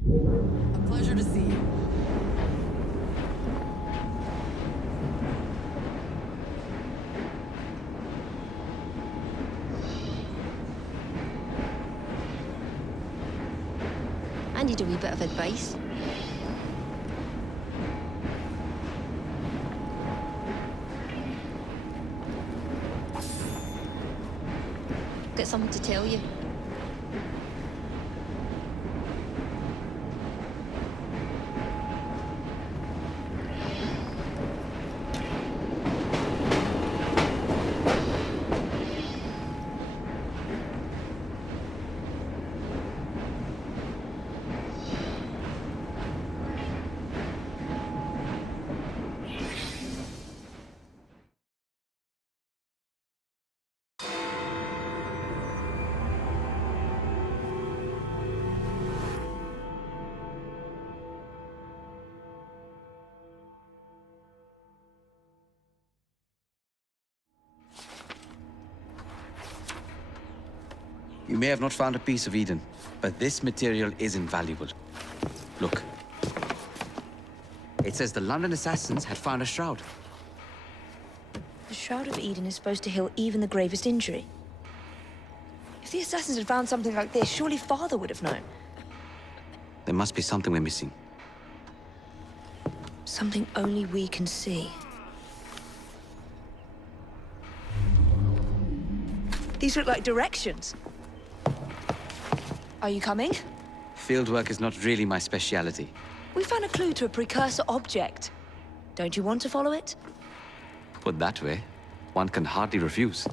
A pleasure to see you. I need a wee bit of advice. Got something to tell you. You may have not found a piece of Eden, but this material is invaluable. Look. It says the London assassins had found a shroud. The Shroud of Eden is supposed to heal even the gravest injury. If the assassins had found something like this, surely Father would have known. There must be something we're missing. Something only we can see. These look like directions. Are you coming? Fieldwork is not really my speciality. We found a clue to a precursor object. Don't you want to follow it? Put that way, one can hardly refuse.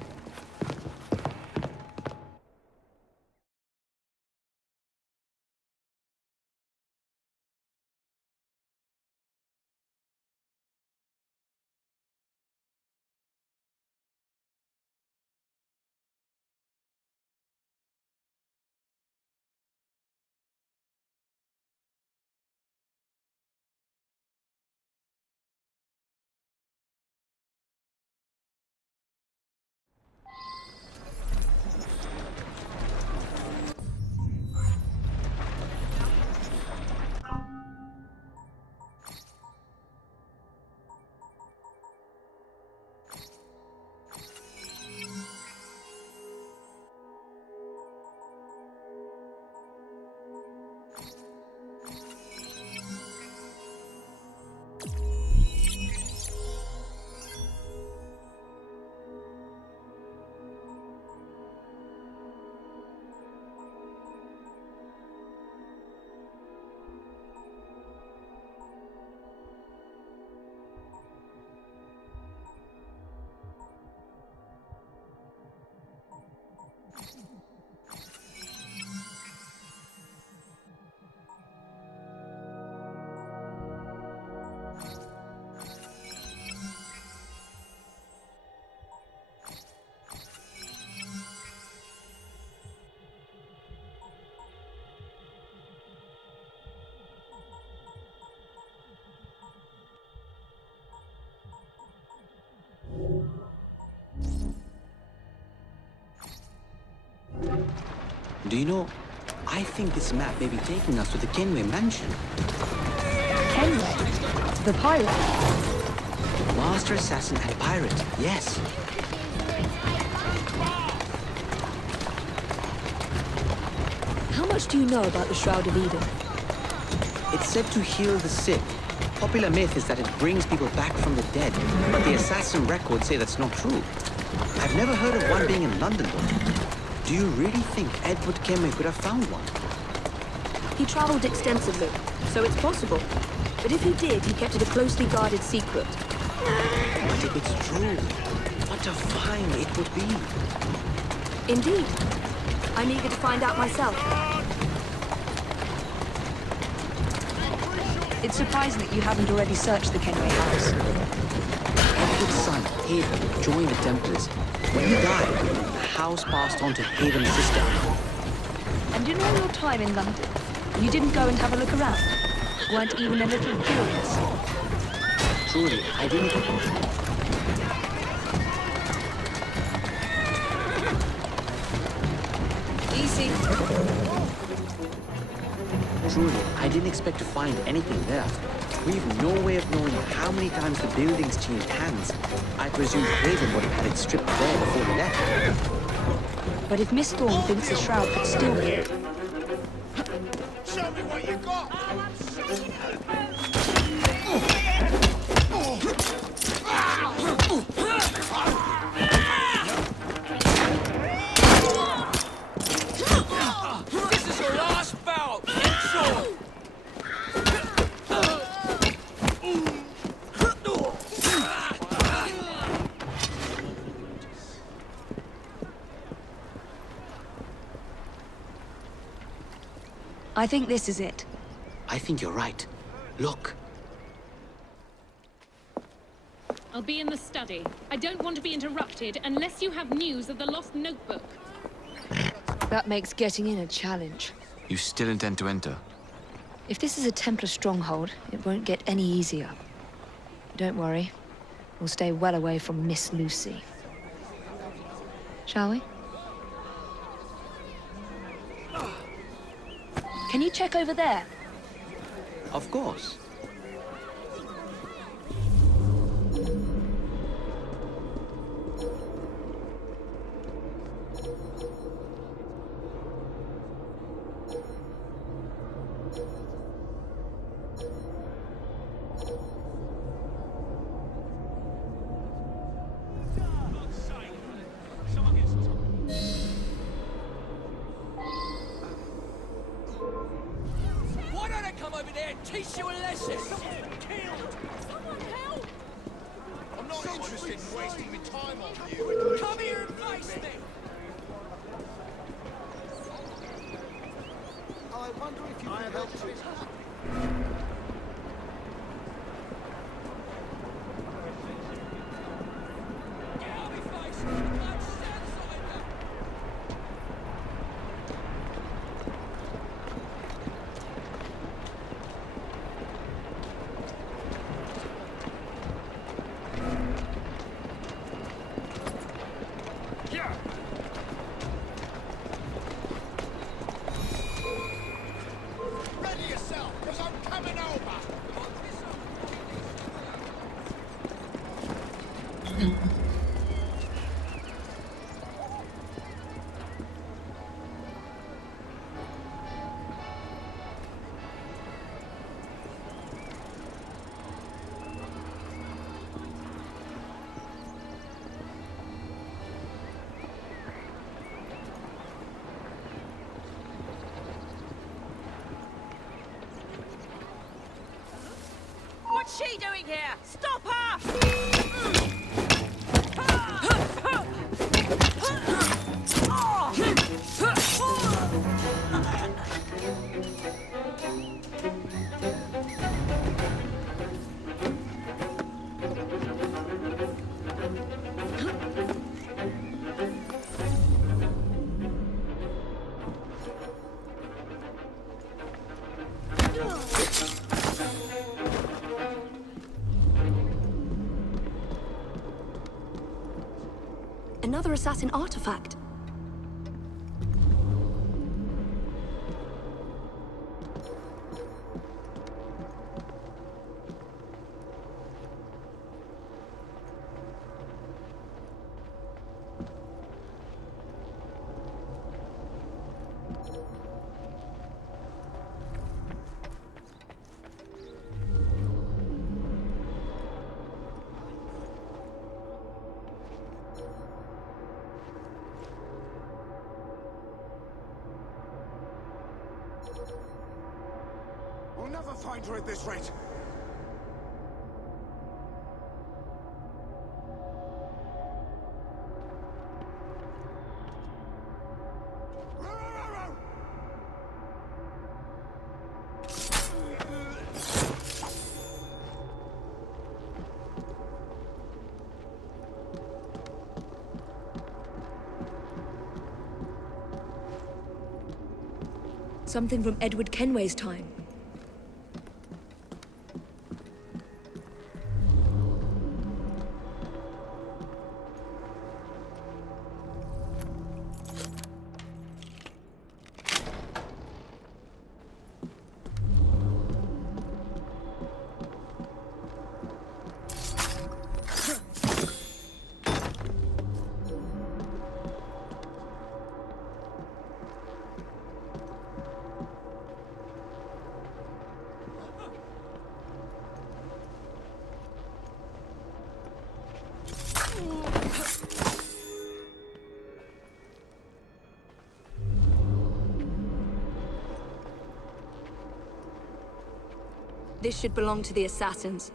Do you know, I think this map may be taking us to the Kenway mansion. Kenway? The pirate? Master assassin and pirate, yes. How much do you know about the Shroud of Eden? It's said to heal the sick. Popular myth is that it brings people back from the dead, but the assassin records say that's not true. I've never heard of one being in London, though. Do you really think Edward Kenway could have found one? He traveled extensively, so it's possible. But if he did, he kept it a closely guarded secret. But if it's true, what a find it would be. Indeed. I'm eager to find out myself. It's surprising that you haven't already searched the Kenway house. Edward's son Haven joined the Templars. When he died, the house passed on to Haven's sister. And in all your time in London, you didn't go and have a look around? Weren't even a little curious? Truly, I didn't... Easy. Truly, I didn't expect to find anything there. We've no way of knowing how many times the buildings changed hands. I presume Haven would have had it stripped bare before he left. But if Miss Thorne thinks the shroud could still heal... Show me what you got! This is your last bout! Sure. I think this is it. I think you're right. Look. I'll be in the study. I don't want to be interrupted unless you have news of the lost notebook. That makes getting in a challenge. You still intend to enter? If this is a Templar stronghold, it won't get any easier. Don't worry. We'll stay well away from Miss Lucy. Shall we? Can you check over there? Of course. Why don't I come over there and teach you a lesson? Someone help! I'm not interested in wasting my time on you. Come here and face me! I wonder if you can help me. Get out of my face! I'm satisfied now! Ready yourself, because I'm coming over! What's she doing here? Stop her! Another assassin artifact. We'll never find her at this rate. Something from Edward Kenway's time. This should belong to the assassins.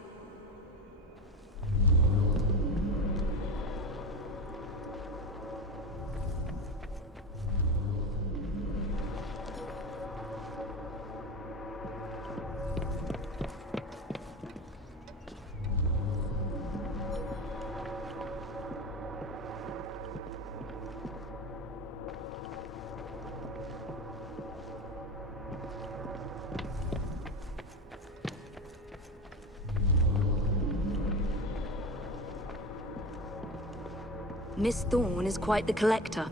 Miss Thorne is quite the collector.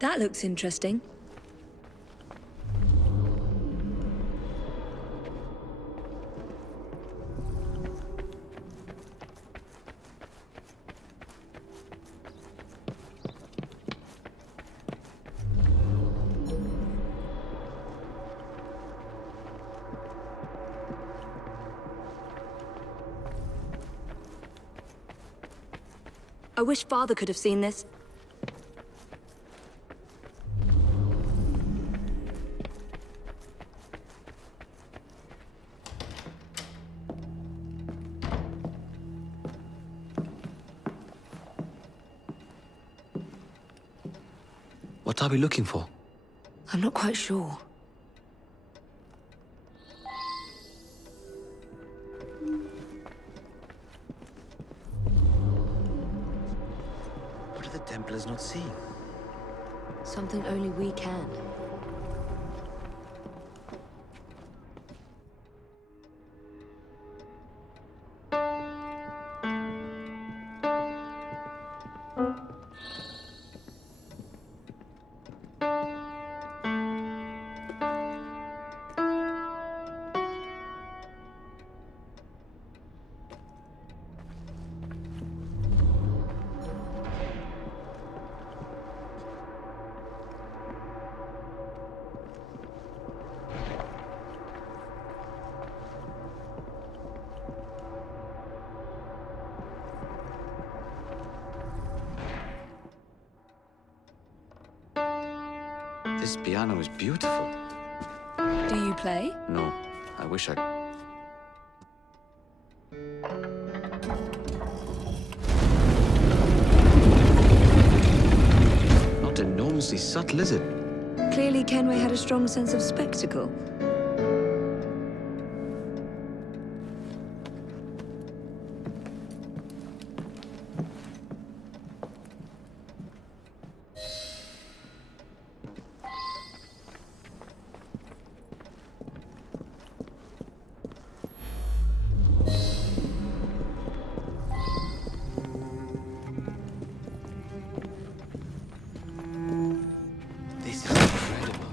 That looks interesting. I wish Father could have seen this. What are we looking for? I'm not quite sure. What are the Templars not seeing? Something only we can. This piano is beautiful. Do you play? No, I wish I... Not enormously subtle, is it? Clearly Kenway had a strong sense of spectacle. This is incredible.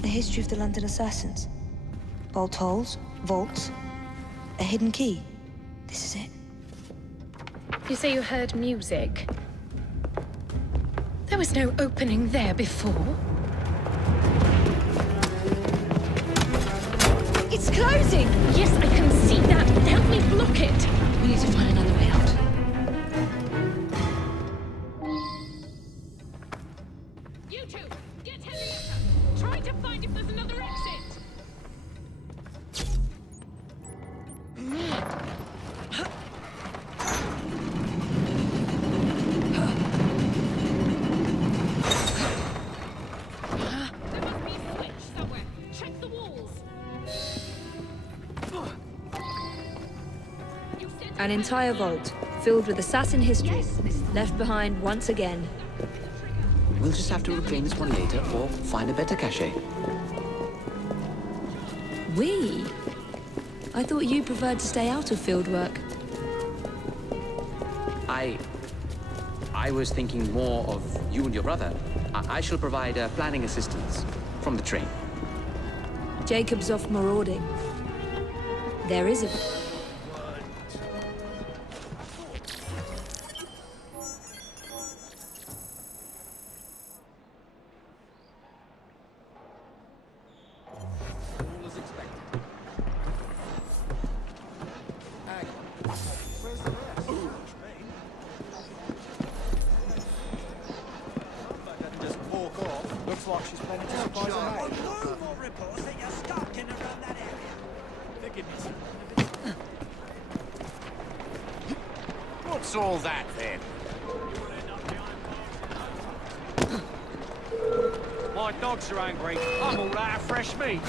The history of the London assassins. Bolt holes, vaults, a hidden key. This is it. You say you heard music? There was no opening there before. It's closing! Yes, I can see that. Help me block it. We need to find another way out. You two, get Elliotson. Try to find if there's another exit. There must be a switch somewhere. Check the walls. You said An entire vault, filled with assassin history, left behind once again. We'll just have to reclaim this one later or find a better cache. We? I thought you preferred to stay out of field work. I was thinking more of you and your brother. I shall provide planning assistance from the train. Jacob's off marauding. There is a... All as expected. Hang on. Where's the rest? Doesn't just walk off. Looks like she's planning to surprise her mate. Rumor reports that you're stalking around that area. Thinking this. What's all that then? My dogs are angry. I'm all out of fresh meat.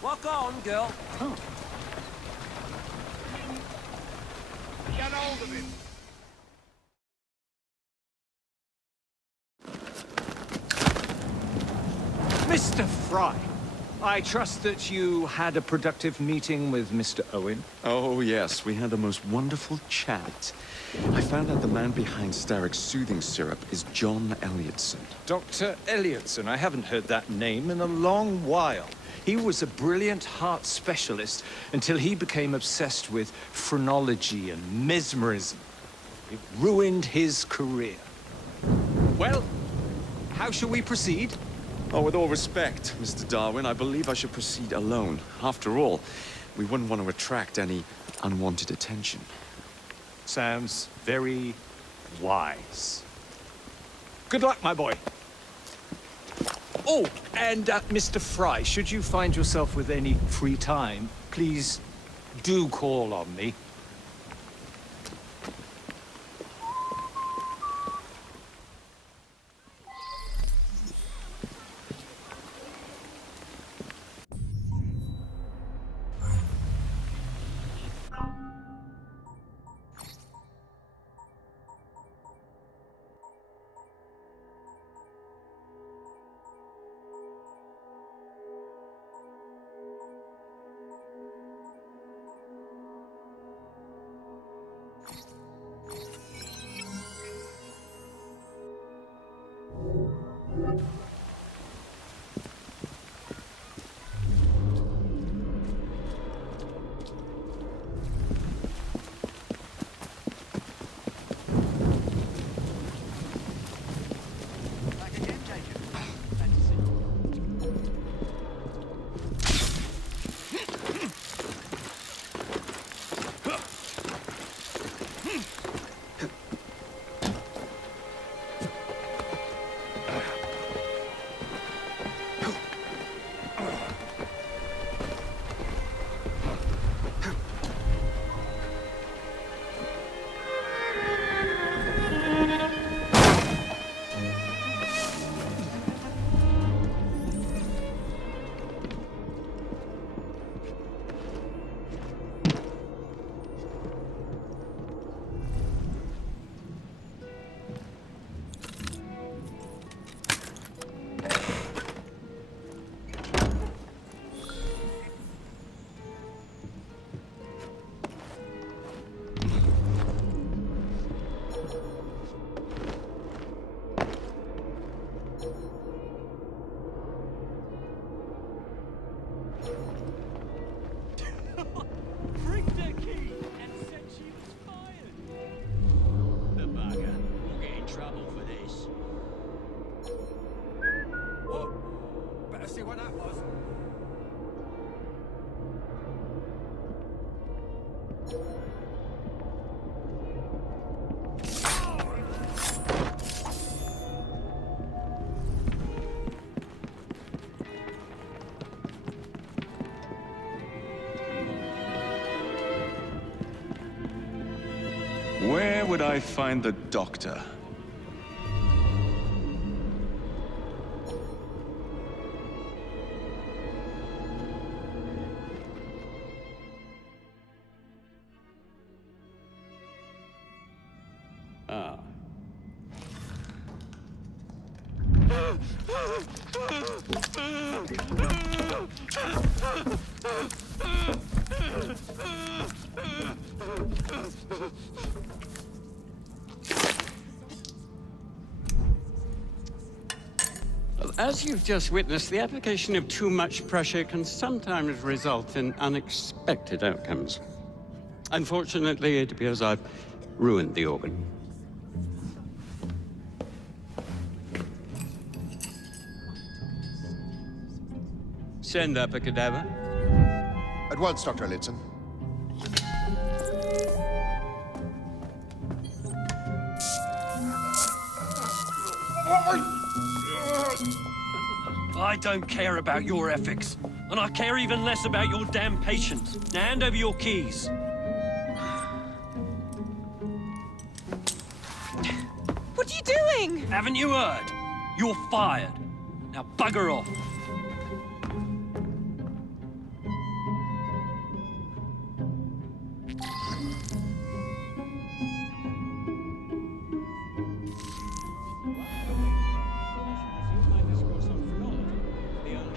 Walk on, girl. Get hold of him. Mr. Fry, I trust that you had a productive meeting with Mr. Owen. Oh, yes, we had the most wonderful chat. I found out the man behind Starrick's soothing syrup is John Elliotson. Dr. Elliotson, I haven't heard that name in a long while. He was a brilliant heart specialist until he became obsessed with phrenology and mesmerism. It ruined his career. Well, how shall we proceed? Oh, with all respect, Mr. Darwin, I believe I should proceed alone. After all, we wouldn't want to attract any unwanted attention. Sounds very wise. Good luck, my boy. Oh, and Mr. Fry, should you find yourself with any free time, please do call on me. Where would I find the doctor? Ah. As you've just witnessed, the application of too much pressure can sometimes result in unexpected outcomes. Unfortunately, it appears I've ruined the organ. Send up a cadaver. At once, Dr. Elliotson. I don't care about your ethics, and I care even less about your damn patients. Now hand over your keys. What are you doing? Haven't you heard? You're fired. Now bugger off.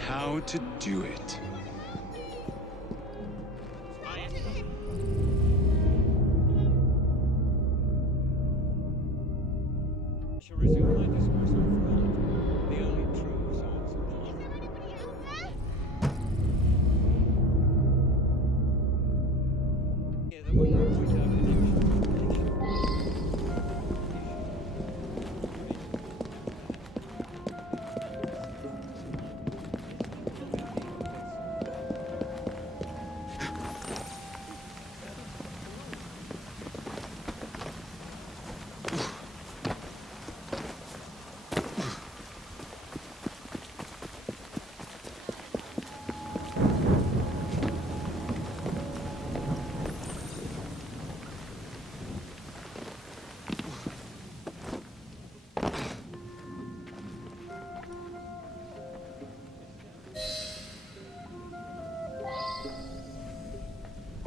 How to do it. I shall resume my discourse on phrenology, the only true science of life. Yeah, the one you point out in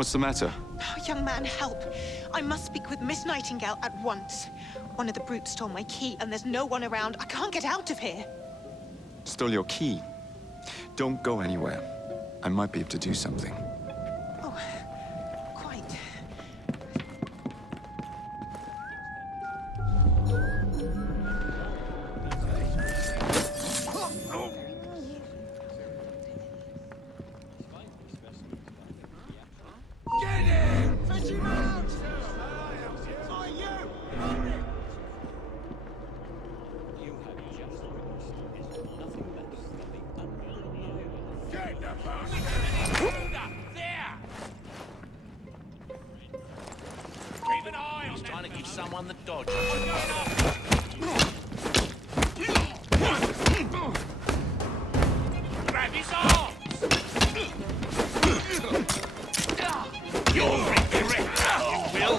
What's the matter? Oh, young man, help. I must speak with Miss Nightingale at once. One of the brutes stole my key, and there's no one around. I can't get out of here. Stole your key? Don't go anywhere. I might be able to do something. Oh, quite. Get him! Fetch him out! Oh, you! Get the bastard! There! Keep an eye on. He's trying to give someone the dodge. Grab his arms! You're redirect, you will!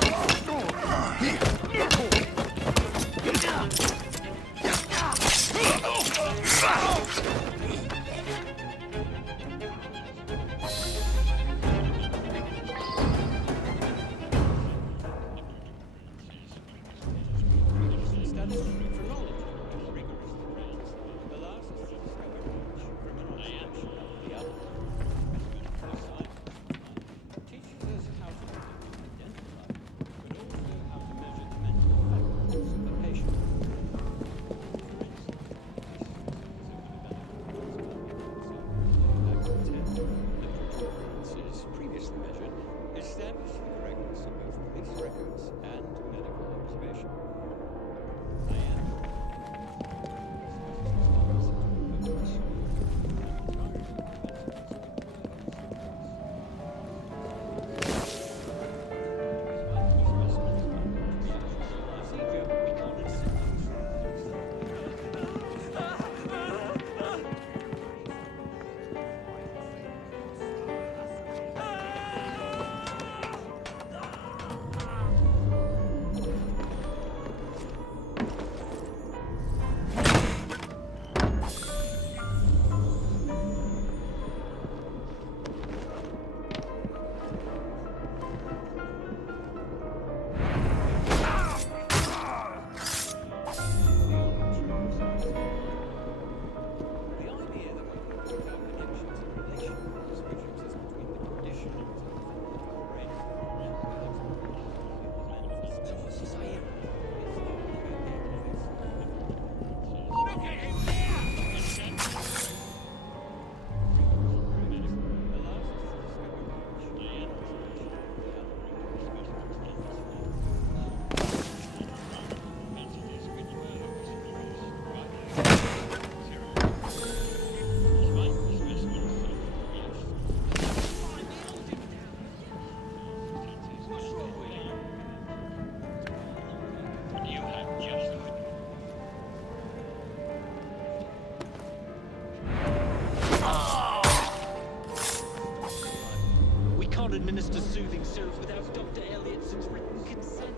Administer soothing syrup without Dr. Elliotson's written consent.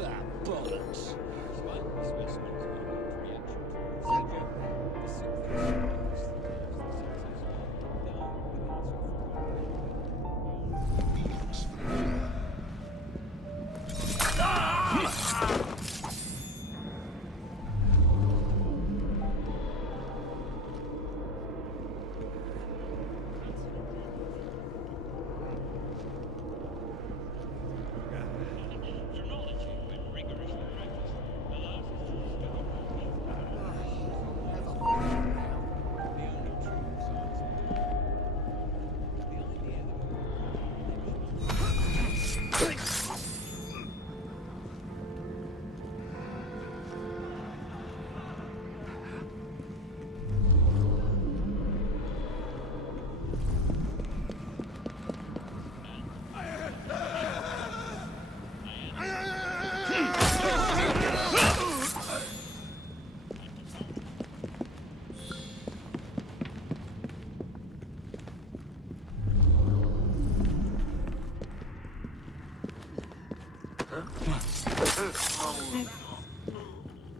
Ah, bollocks.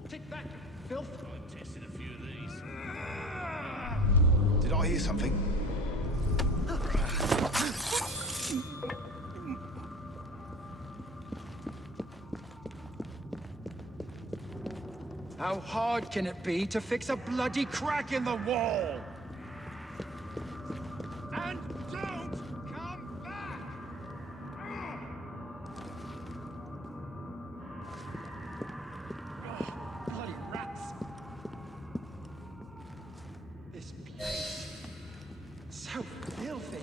Take back, filth. I tested a few of these. Did I hear something? How hard can it be to fix a bloody crack in the wall? And don't come back! Oh, bloody rats. This place. So filthy.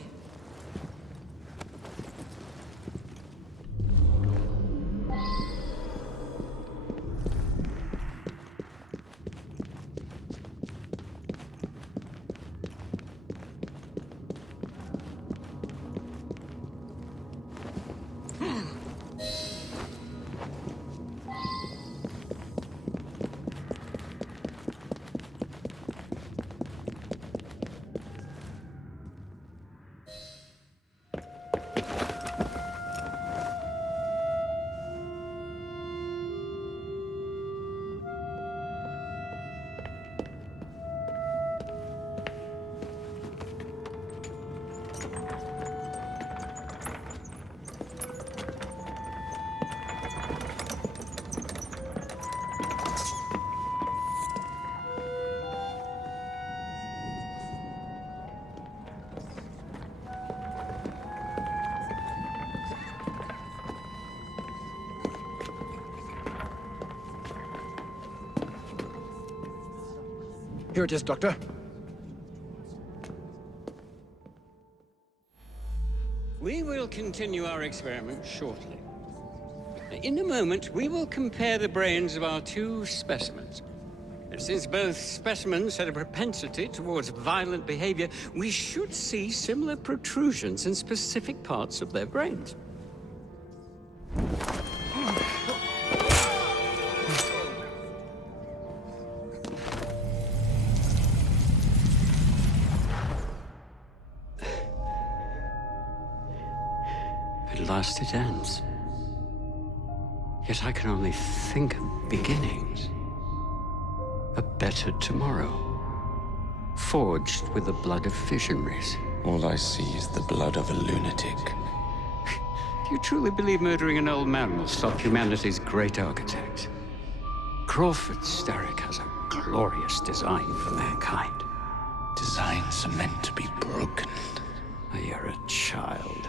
Here it is, Doctor. We will continue our experiment shortly. In a moment, we will compare the brains of our two specimens. And since both specimens had a propensity towards violent behavior, we should see similar protrusions in specific parts of their brains. At last it ends. Yet I can only think of beginnings. A better tomorrow, forged with the blood of visionaries. All I see is the blood of a lunatic. Do you truly believe murdering an old man will stop humanity's great architect? Crawford Starrick has a glorious design for mankind. Designs are meant to be broken. You're a child.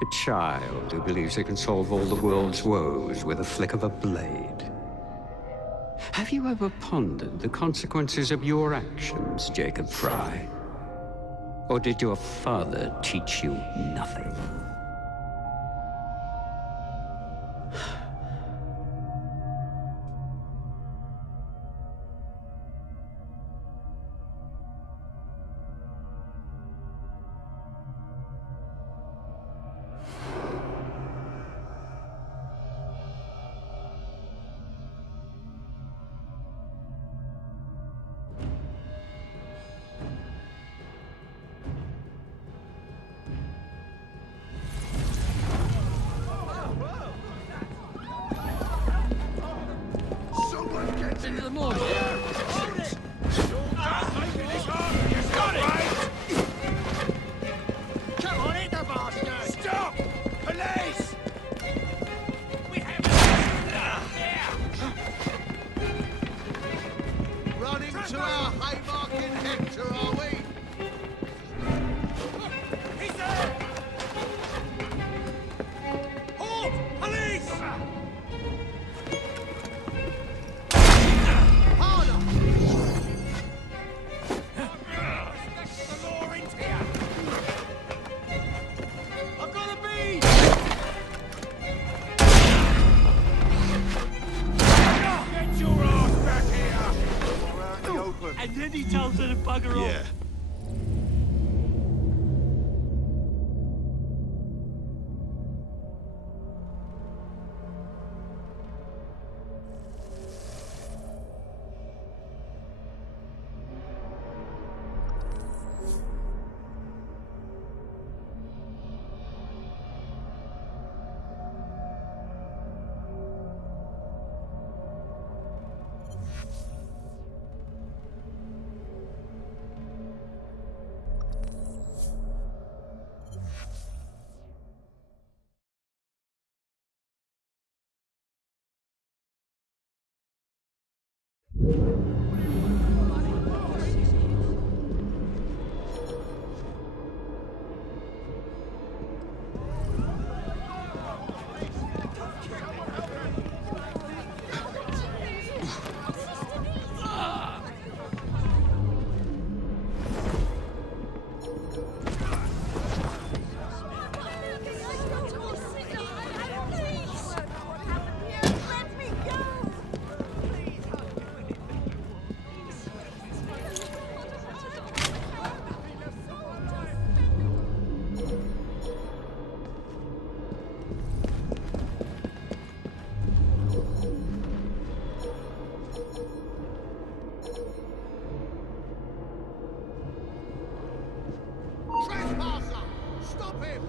A child who believes he can solve all the world's woes with a flick of a blade. Have you ever pondered the consequences of your actions, Jacob Fry? Or did your father teach you nothing? Into the morning. Hold it! Got it! Come on, hit the bastard! Stop! Police! We have running to our Haymarket Hector, are we? He's there! Halt! Police! And then he tells her to bugger off. Yeah. Trespasser! Stop him!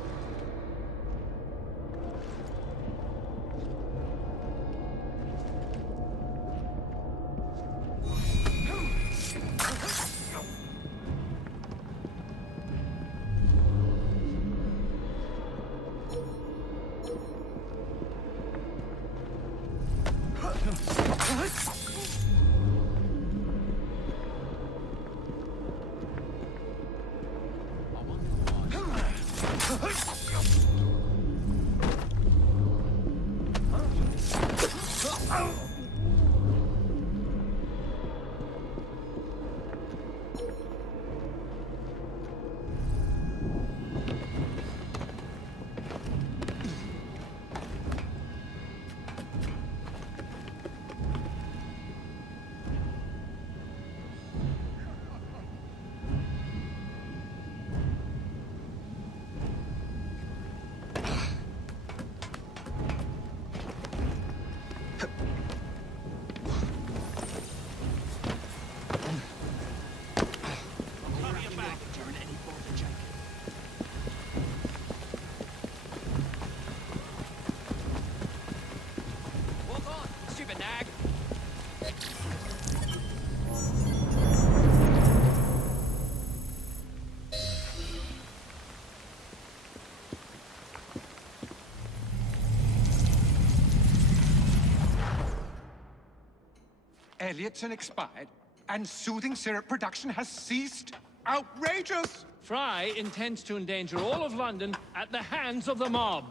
Elliotson expired, and soothing syrup production has ceased? Outrageous! Fry intends to endanger all of London at the hands of the mob.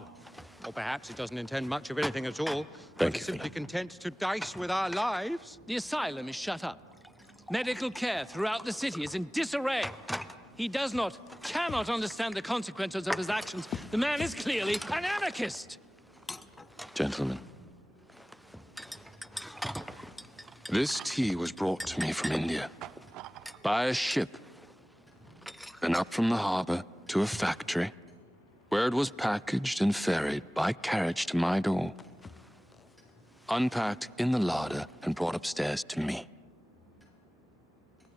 Or perhaps he doesn't intend much of anything at all. Thank He's you, simply content to dice with our lives. The asylum is shut up. Medical care throughout the city is in disarray. He cannot understand the consequences of his actions. The man is clearly an anarchist! Gentlemen, this tea was brought to me from India by a ship, and up from the harbor to a factory, where it was packaged and ferried by carriage to my door, unpacked in the larder and brought upstairs to me.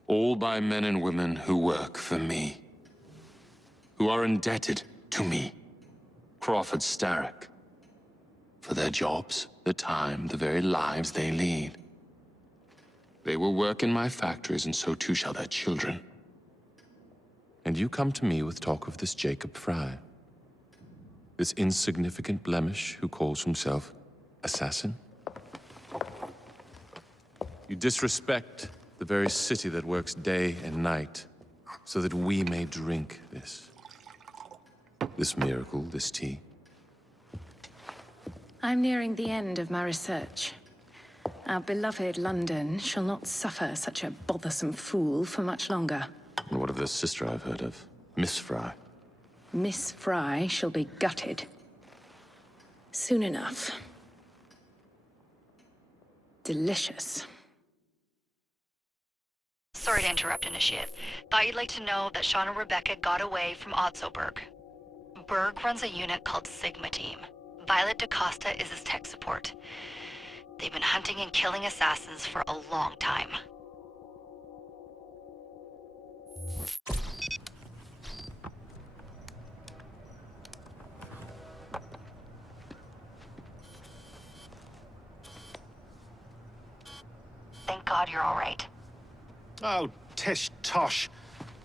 All by men and women who work for me, who are indebted to me, Crawford Starrick, for their jobs, the time, the very lives they lead. They will work in my factories, and so too shall their children. And you come to me with talk of this Jacob Fry, this insignificant blemish who calls himself assassin? You disrespect the very city that works day and night so that we may drink this miracle, this tea. I'm nearing the end of my research. Our beloved London shall not suffer such a bothersome fool for much longer. And what of this sister I've heard of, Miss Fry? Miss Fry shall be gutted. Soon enough. Delicious. Sorry to interrupt, Initiate. Thought you'd like to know that Sean and Rebecca got away from Otzoberg. Berg runs a unit called Sigma Team. Violet DaCosta is his tech support. They've been hunting and killing assassins for a long time. Thank God you're all right. Oh, tish tosh.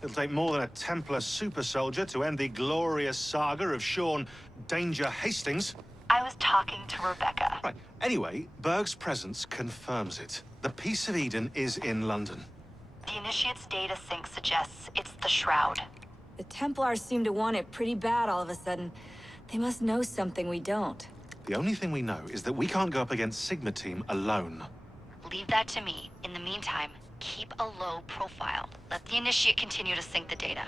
It'll take more than a Templar super soldier to end the glorious saga of Sean Danger Hastings. I was talking to Rebecca. Right. Anyway, Berg's presence confirms it. The Piece of Eden is in London. The Initiate's data sync suggests it's the Shroud. The Templars seem to want it pretty bad all of a sudden. They must know something we don't. The only thing we know is that we can't go up against Sigma Team alone. Leave that to me. In the meantime, keep a low profile. Let the Initiate continue to sync the data.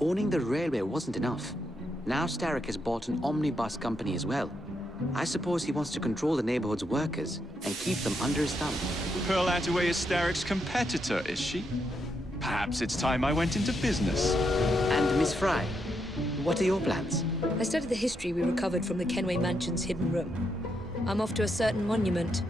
Owning the railway wasn't enough. Now Starrick has bought an omnibus company as well. I suppose he wants to control the neighborhood's workers and keep them under his thumb. Pearl Attaway is Starrick's competitor, is she? Perhaps it's time I went into business. And Miss Fry, what are your plans? I studied the history we recovered from the Kenway Mansion's hidden room. I'm off to a certain monument.